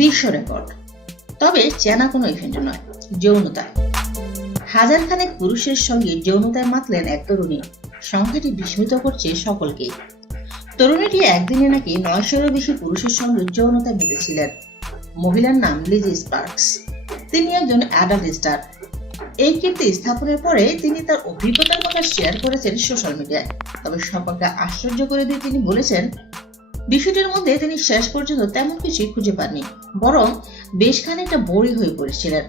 বিশ্ব রেকর্ড। তবে চেনা কোনো ইভেন্ট নয়, যৌনতা। হাজার খানেক পুরুষের সঙ্গে যৌনতায় মাতলেন এক তরুণী। সংখ্যাটি বিস্মিত করছে সকলকে। তরুণীটি একদিনে নাকি 900-এরও বেশি পুরুষের সঙ্গে যৌনতায় মেতেছিলেন। মহিলার নাম লিজি স্পার্কস। তিনি একজন অ্যাডাল্ট স্টার। এই কীর্তি স্থাপনের পরে তিনি তার অভিজ্ঞতার কথা শেয়ার করেছেন সোশ্যাল মিডিয়ায়। তবে সকলকে আশ্চর্য করে দিয়ে তিনি বলেছেন, বিষয়টির মধ্যে তিনি শেষ পর্যন্ত তেমন কিছুই খুঁজে পাননি, বরং বেশ খানিকটা বোরিং হয়ে পড়েছিলেন।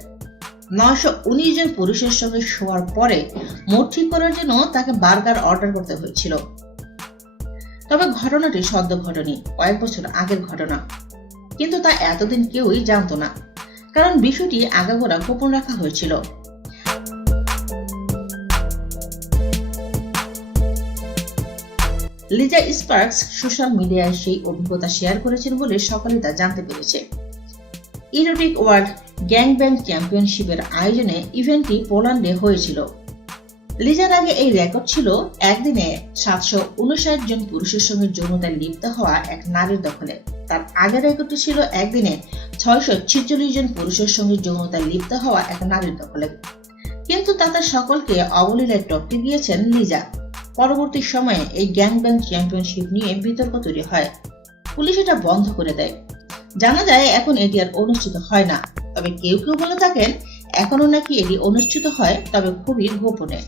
919 জন পুরুষের সঙ্গে শোয়ার পরে মুড ঠিক করার জন্য তাকে বার্গার অর্ডার করতে হয়েছিল। তবে ঘটনাটি সদ্য ঘটেনি, কয়েক বছর আগের ঘটনা। কিন্তু তা এতদিন কেউই জানতো না, কারণ বিষয়টি আগাগোড়া গোপন রাখা হয়েছিল। লিজা স্পার্কস সোশ্যাল মিডিয়ায় সেই অভিজ্ঞতা শেয়ার করেছেন বলে সকলে তা জানতে পেরেছে। ইরোটিক ওয়ার্ল্ড গ্যাংব্যাং চ্যাম্পিয়নশিপের আয়োজনে ইভেন্টটি পোল্যান্ডে হয়েছিল। লিজার আগে এই রেকর্ড ছিল একদিনে 759 জন পুরুষের সঙ্গে যৌনতায় লিপ্ত হওয়া এক নারীর দখলে। তার আগের রেকর্ডটি ছিল একদিনে 646 জন পুরুষের সঙ্গে যৌনতায় লিপ্ত হওয়া এক নারীর দখলে। কিন্তু তাদের সকলকে অবলীলায় টপকে গিয়েছেন লিজা। পরবর্তী সময়ে এই গ্যাংব্যাং চ্যাম্পিয়নশিপ নিয়ে বিতর্ক তৈরি হয়। পুলিশ এটা বন্ধ করে দেয়। জানা যায় এখন এটি আর অনুষ্ঠিত হয় না। তবে কেউ কেউ বলে থাকেন এখনো নাকি এটি অনুষ্ঠিত হয়, তবে খুবই গোপনে।